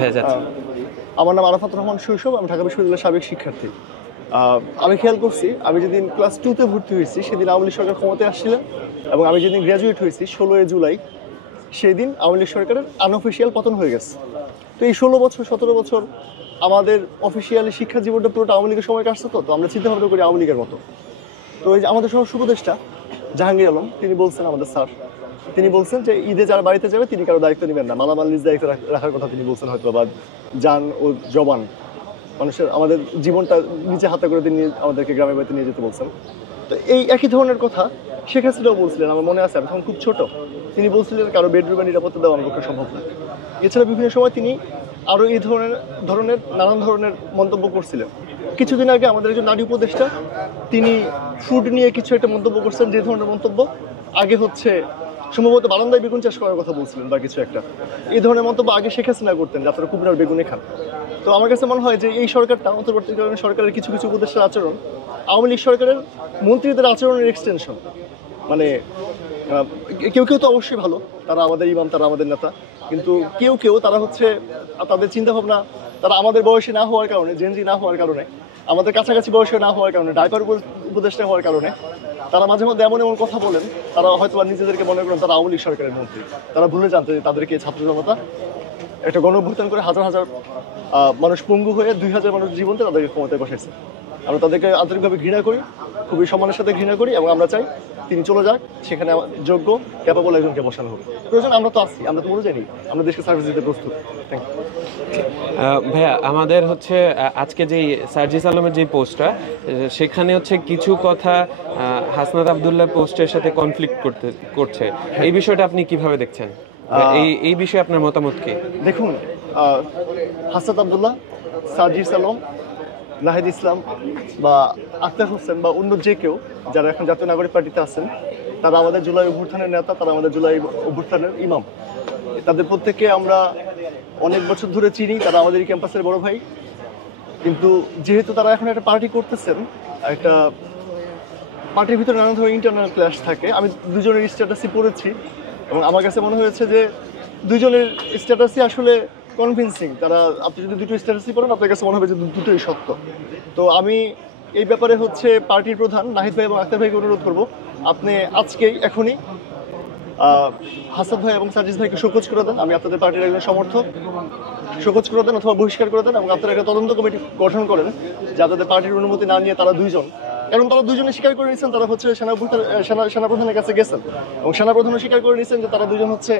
হয়ে যাচ্ছে। আমার নাম আরাফাত রহমান শৈশব, আমি ঢাকা বিশ্ববিদ্যালয়ের সাবেক শিক্ষার্থী। আমি খেয়াল করছি, আমি যেদিন ক্লাস 2-তে ভর্তি হয়েছি সেদিন আওয়ামী লীগ সরকার ক্ষমতায় আসছিলেন, এবং আমি যেদিন গ্র্যাজুয়েট হয়েছি 16 জুলাই, সেদিন আওয়ামী লীগ সরকারের আনঅফিসিয়াল পতন হয়ে গেছে। তো এই 16 বছর 17 বছর আমাদের অফিসিয়ালি শিক্ষা জীবনটা পুরোটা আওয়ামী লীগের সময় কাটছে। তো আমরা চিন্তা ভাবনা করি আওয়ামী লীগের মতো। তো এই যে আমাদের সহ উপদেষ্টা জাহাঙ্গীর আলম, তিনি বলছেন, আমাদের স্যার, তিনি বলছেন যে ঈদে যারা বাড়িতে যাবে তিনি কারো দায়িত্ব নেবেন না, মালামাল নিজ দায়িত্ব রাখার কথা তিনি বলছেন হয়তো, বা যান ও জবান, মানুষের আমাদের জীবনটা নিচে হাতে করে তিনি আমাদেরকে গ্রামের বাড়িতে নিয়ে যেতে বলছেন। তো এই একই ধরনের কথা শেখ হাসিনাও বলছিলেন, আমার মনে আছে, আমি তখন খুব ছোট। তিনি বলছিলেন কারো বেডরুমে নিরাপত্তা দেওয়া আমার পক্ষে সম্ভব না। এছাড়া বিভিন্ন সময় তিনি আরও এই ধরনের নানান ধরনের মন্তব্য করছিলেন। কিছুদিন আগে আমাদের একজন নারী উপদেষ্টা, তিনি ফুড নিয়ে কিছু একটা মন্তব্য করছেন, যে ধরনের মন্তব্য আগে হচ্ছে সম্ভবত বারান্দায় বেগুন চাষ করার কথা বলছিলেন বা কিছু একটা, এই ধরনের মন্তব্য আগে শেখ হাসিনা করতেন যে আপনারা কুমিরার বেগুনে খান। তো আমার কাছে মনে হয় যে এই সরকারটা, অন্তর্বর্তীকালীন সরকারের কিছু কিছু উপদেষ্টার আচরণ আওয়ামী লীগ সরকারের মন্ত্রীদের আচরণের এক্সটেনশন। মানে কেউ কেউ তো অবশ্যই ভালো, তারা আমাদের ইমাম, তারা আমাদের নেতা, কিন্তু কেউ কেউ তারা হচ্ছে তাদের চিন্তাভাবনা, তারা আমাদের বয়সে না হওয়ার কারণে, জেনজি না হওয়ার কারণে, আমাদের কাছাকাছি বয়সে না হওয়ার কারণে, ডাইপার উপদেষ্টা হওয়ার কারণে তারা মাঝে মধ্যে এমন এমন কথা বলেন, তারা হয়তো নিজেদেরকে মনে করেন তারা আওয়ামী লীগ সরকারের মন্ত্রী। তারা ভুলে জানতে তাদেরকে ছাত্র জনতা একটা গণঅভ্যুত্থান করে হাজার হাজার মানুষ পঙ্গু হয়ে 2000 মানুষ জীবনতে তাদেরকে ক্ষমতায় বসাইছে। আমরা তাদেরকে আন্তরিকভাবে ঘৃণা করি, খুবই সম্মানের সাথে ঘৃণা করি, এবং আমরা চাই তিনি চলে যাক, সেখানে যোগ্য ক্যাপাবল একজনকে বসানো হবে। প্রয়োজন আমরা তো আছি, আমরা তো মরে যাইনি, আমরা দেশকে সার্ভিস দিতে প্রস্তুত। Thank you. ভাইয়া, আমাদের হচ্ছে আজকে যেই সার্জিস আলমের যে পোস্টটা, সেখানে হচ্ছে কিছু কথা হাসনাত আবদুল্লাহ পোস্টের সাথে কনফ্লিক্ট করছে, এই বিষয়টা আপনি কিভাবে দেখছেন? এই বিষয়ে আপনার মতামত কি? দেখুন, হাসনাত আবদুল্লাহ, সার্জিস আলম, নাহিদ ইসলাম বা আক্তার হোসেন বা অন্য যে কেউ যারা এখন জাতীয় নাগরিক পার্টিতে আছেন, তারা আমাদের জুলাই অভ্যুত্থানের নেতা, তারা আমাদের জুলাই অভ্যুত্থানের ইমাম। তাদের প্রত্যেককে আমরা অনেক বছর ধরে চিনি, তারা আমাদের এই ক্যাম্পাসের বড় ভাই। কিন্তু যেহেতু তারা এখন একটা পার্টি করতেছেন, একটা পার্টির ভিতরে নানা ধরনের ইন্টারনাল ক্লাশ থাকে। আমি দুজনের স্ট্যাটাসই পড়েছি, এবং আমার কাছে মনে হয়েছে যে দুজনের স্ট্যাটাসই আসলে কনভিন্সিং। তারা, আপনি যদি দুটো স্ট্যাটাসই পড়েন, আপনার কাছে মনে হবে যে দুটোই সত্য। তো আমি এই ব্যাপারে হচ্ছে পার্টির প্রধান নাহিদ ভাই এবং আক্তার ভাইকে অনুরোধ করবো, আপনি আজকেই এখনই হাসাদ ভাই এবং সার্জিস ভাইকে শোকজ করে দেন। আমি আপনাদের পার্টির একজন সমর্থক, শোকজ করে দেন অথবা বহিষ্কার করে দেন, এবং আপনারা একটা তদন্ত কমিটি গঠন করেন যে আপনাদের পার্টির অনুমতি না নিয়ে তারা দুইজন, কারণ তারা দুজনে স্বীকার করে নিয়েছেন তারা হচ্ছে সেনাপ্রধানের কাছে গেছেন, এবং সেনাপ্রধানও স্বীকার করে নিয়েছেন যে তারা দুজন হচ্ছে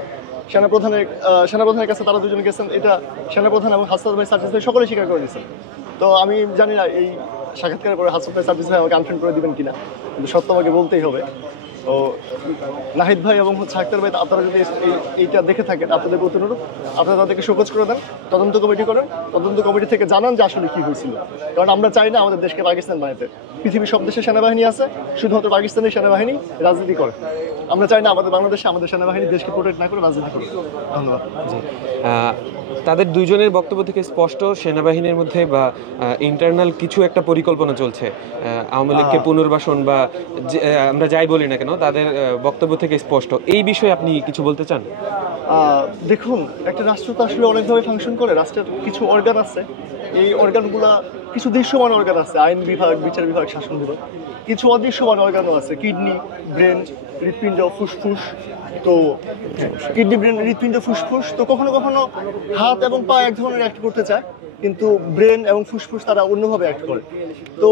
সেনাপ্রধানের কাছে তারা দুজন গেছেন। এটা সেনাপ্রধান এবং হাসাদ ভাই, সার্জিস ভাই সকলে স্বীকার করে নিয়েছেন। তো আমি জানি না এই সাক্ষাৎকারের পরে হাসাদ ভাই, সার্জিস ভাই আমাকে আনফ্রেন্ড করে দিবেন কিনা, কিন্তু সত্য আমাকে বলতেই হবে। তো নাহিদ ভাই এবং হচ্ছে আক্তার ভাই, আপনারা যদি এইটা দেখে থাকেন, আপনাদের প্রতি অনুরোধ, আপনারা তাদেরকে শোকজ করে দেন, তদন্ত কমিটি করেন, তদন্ত কমিটি থেকে জানান যে আসলে কি হয়েছিল। কারণ আমরা চাই না আমাদের দেশকে পাকিস্তান বানাতে। পৃথিবীর সব দেশে সেনাবাহিনী আছে, শুধুমাত্র পাকিস্তানের সেনাবাহিনী রাজনীতি করে। আমরা চাই না আমাদের বাংলাদেশে আমাদের সেনাবাহিনী দেশকে প্রোটেক্ট না করে রাজনীতি করে। ধন্যবাদ। জি, তাদের দুইজনের বক্তব্য থেকে স্পষ্ট সেনাবাহিনীর মধ্যে বা ইন্টারনাল কিছু একটা পরিকল্পনা চলছে, আওয়ামী লীগকে পুনর্বাসন বা আমরা যাই বলি না কেন, তাদের বক্তব্য থেকে স্পষ্ট। এই বিষয়ে আপনি কিছু বলতে চান? দেখুন, একটা রাষ্ট্র তো আসলে অনেকভাবে ফাংশন করে। রাষ্ট্রের কিছু অর্গান আছে, এই অর্গানগুলা কিছু দৃশ্যমান অর্গান আছে, আইন বিভাগ, বিচার বিভাগ, শাসন বিভাগ। কিছু অদৃশ্যমান অর্গানও আছে, কিডনি, ব্রেন, হৃৎপিণ্ড, ফুসফুস। তো কিডনি, ব্রেন, হৃৎপিণ্ড, ফুসফুস, তো কখনো কখনো হাত এবং পা এক ধরনের অ্যাক্ট করতে চায়, কিন্তু ব্রেন এবং ফুসফুস তারা অন্যভাবে অ্যাক্ট করে। তো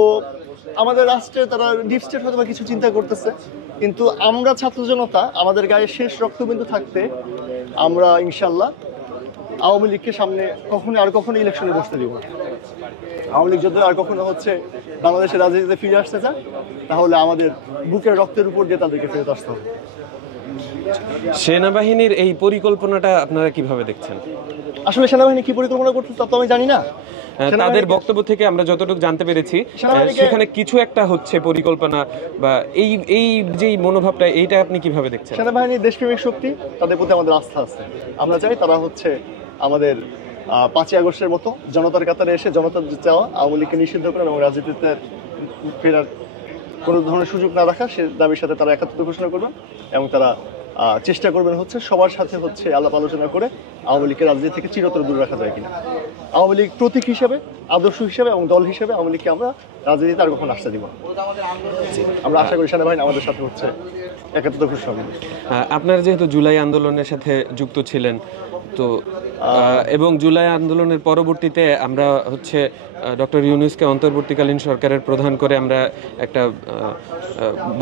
আমাদের রাষ্ট্রে তারা ডিপ স্টেট হয়তো কিছু চিন্তা করতেছে, কিন্তু আমরা ছাত্র জনতা আমাদের গায়ে শেষ রক্তবিন্দু থাকতে আমরা ইনশাল্লাহ আওয়ামী লীগকে সামনে কখনো ইলেকশনে বসতে দিব না। আওয়ামী লীগ যদি আর কখনো হচ্ছে বাংলাদেশের রাজনীতিতে ফিরে আসতে চায়, তাহলে আমাদের বুকের রক্তের উপর দিয়ে তাদেরকে ফেরত আসতে হবে। সেনাবাহিনীর এই পরিকল্পনাটা আপনারা কিভাবে দেখছেন? আসলে সেনাবাহিনী কি পরিকল্পনা করতে তা তো আমি জানি না। তাদের বক্তব্য থেকে আমরা যতটুকু জানতে পেরেছি, সেখানে কিছু একটা হচ্ছে পরিকল্পনা বা এই যে মনোভাবটা, এইটা আপনি কিভাবে দেখছেন? সেনাবাহিনী দেশপ্রেমিক শক্তি, তাদের প্রতি আমাদের আস্থা আছে। আমরা চাই তারা হচ্ছে আমাদের 5ই আগস্টের মতো জনতার কাতারে এসে জনতার চাওয়া আওয়ামী লীগকে নিষিদ্ধ করেন এবং রাজনীতিতে ফেরার কোনো ধরনের সুযোগ না রাখা, সে দাবির সাথে তারা একাত্মতা ঘোষণা করবেন, এবং তারা চেষ্টা করবেন হচ্ছে সবার সাথে হচ্ছে আলাপ আলোচনা করে আওয়ামী লীগকে রাজনীতি থেকে চিরতরে দূরে রাখা যায় কিনা। আওয়ামী লীগ প্রতীক হিসেবে, আদর্শ হিসেবে এবং দল হিসেবে আওয়ামী লীগকে আমরা রাজনীতিতে আর কখনো আসতে দিব না। আমরা আশা করি সেনাবাহিনী আমাদের সাথে হচ্ছে একাত্মতা ঘোষণা করবে। আপনারা যেহেতু জুলাই আন্দোলনের সাথে যুক্ত ছিলেন, তো এবং জুলাই আন্দোলনের পরবর্তীতে আমরা হচ্ছে ডক্টর ইউনূসকে অন্তর্বর্তীকালীন সরকারের প্রধান করে আমরা একটা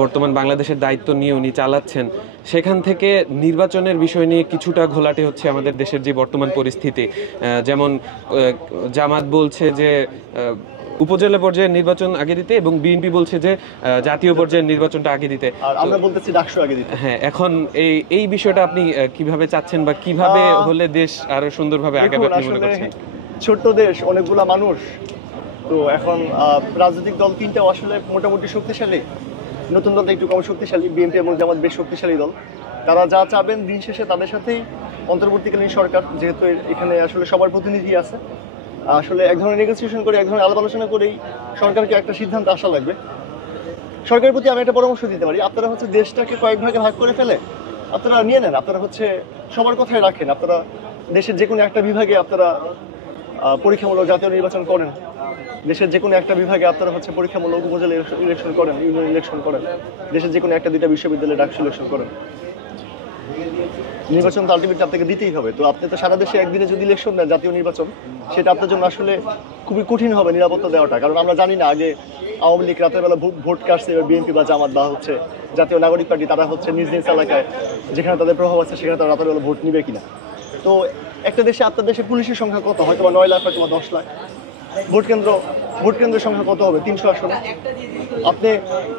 বর্তমান বাংলাদেশের দায়িত্ব নিয়ে উনি চালাচ্ছেন। সেখান থেকে নির্বাচনের বিষয় নিয়ে কিছুটা ঘোলাটে হচ্ছে আমাদের দেশের যে বর্তমান পরিস্থিতি। যেমন জামাত বলছে যে উপজেলা পর্যায়ের নির্বাচন আগে দিতে, এবং বিএনপি বলছে যে জাতীয় পর্যায়ের নির্বাচনটা আগে দিতে, আর আমরা বলতেছি ডাকসু আগে দিতে। হ্যাঁ, এখন এই বিষয়টা আপনি কিভাবে চাচ্ছেন বা কিভাবে হলে দেশ আরো সুন্দরভাবে আগাবে আপনি মনে করছেন? ছোট্ট দেশ, অনেকগুলা মানুষ, তো এখন রাজনৈতিক দল তিনটাও আসলে মোটামুটি শক্তিশালী। নতুন দলটা একটু কম শক্তিশালী, বিএনপি এবং জামাত বেশ শক্তিশালী দল। তারা যা চাবেন দিন শেষে তাদের সাথেই অন্তর্বর্তীকালীন সরকার, যেহেতু এখানে আসলে সবার প্রতিনিধি আছে, আসলে এক ধরনের নেগোসিয়েশন করে, এক ধরনের আলাপ আলোচনা করেই সরকারকে একটা সিদ্ধান্ত আসা লাগবে। সরকারের প্রতি আমি একটা পরামর্শ দিতে পারি, আপনারা হচ্ছে দেশটাকে কয়েক ভাগে ভাগ করে ফেলে আপনারা নিয়ে নেন। আপনারা হচ্ছে সবার কথাই রাখেন, আপনারা দেশের যে কোনো একটা বিভাগে আপনারা পরীক্ষামূলক জাতীয় নির্বাচন করেন, দেশের যে কোনো একটা বিভাগে আপনারা হচ্ছে পরীক্ষামূলক উপজেলা ইলেকশন করেন, ইউনিয়ন ইলেকশন করেন, দেশের যে কোনো একটা দুইটা বিশ্ববিদ্যালয়ে ডাকসু ইলেকশন করেন। নির্বাচন তো আলটিমেটলি আপনাকে দিতেই হবে। তো আপনি তো সারা দেশে একদিনে যদি ইলেকশন দেন জাতীয় নির্বাচন, সেটা আপনার জন্য আসলে খুবই কঠিন হবে নিরাপত্তা দেওয়াটা। কারণ আমরা জানি না আগে আওয়ামী লীগ রাতের বেলা ভোট কাটছে, এবার বিএনপি বা জামাত বা হচ্ছে জাতীয় নাগরিক পার্টি, তারা হচ্ছে নিজ নিজ এলাকায় যেখানে তাদের প্রভাব আছে সেখানে তারা রাতের বেলা ভোট নিবে কিনা। তো একটা দেশে, আপনার দেশে পুলিশের সংখ্যা কত? হয়তো বা 9 লাখ, হয়তো বা 10 লাখ। ভোট কেন্দ্রের সংখ্যা কত হবে? 300 আসনে। আপনি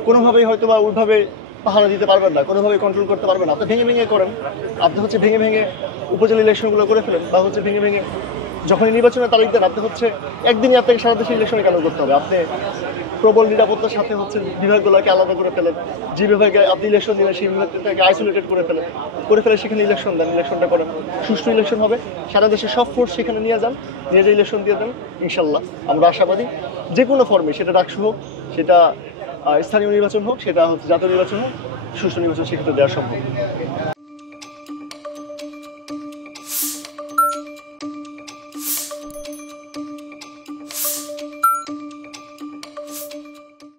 কোনোভাবেই হয়তো বা ওইভাবে পাহারা দিতে পারবেন না, কোনোভাবে কন্ট্রোল করতে পারবেন না। আপনি ভেঙে ভেঙে করেন, আপনি হচ্ছে ভেঙে ভেঙে উপজেলা ইলেকশনগুলো করে ফেলেন, বা হচ্ছে ভেঙে ভেঙে যখনই নির্বাচনের তারিখ দেন, আপনি হচ্ছে একদিনই আপনাকে সারা দেশে ইলেকশনে কেন করতে হবে? আপনি প্রবল নিরাপত্তার সাথে হচ্ছে বিভাগগুলোকে আলাদা করে ফেলেন, যে বিভাগে আপনি ইলেকশন দিলেন সেই বিভাগটাকে আইসোলেটেড করে ফেলে সেখানে ইলেকশন দেন, ইলেকশনটা করেন, সুষ্ঠু ইলেকশন হবে। সারা দেশে সব ফোর্স সেখানে নিয়ে যান, নিয়ে যে ইলেকশন দিয়ে দেন, ইনশাল্লাহ আমরা আশাবাদী যে কোনো ফর্মে, সেটা ডাকসু হোক, সেটা স্থানীয় নির্বাচন হোক, সেটা হচ্ছে জাতীয় নির্বাচন হোক, সুষ্ঠু নির্বাচন সেক্ষেত্রে দেওয়া সম্ভব।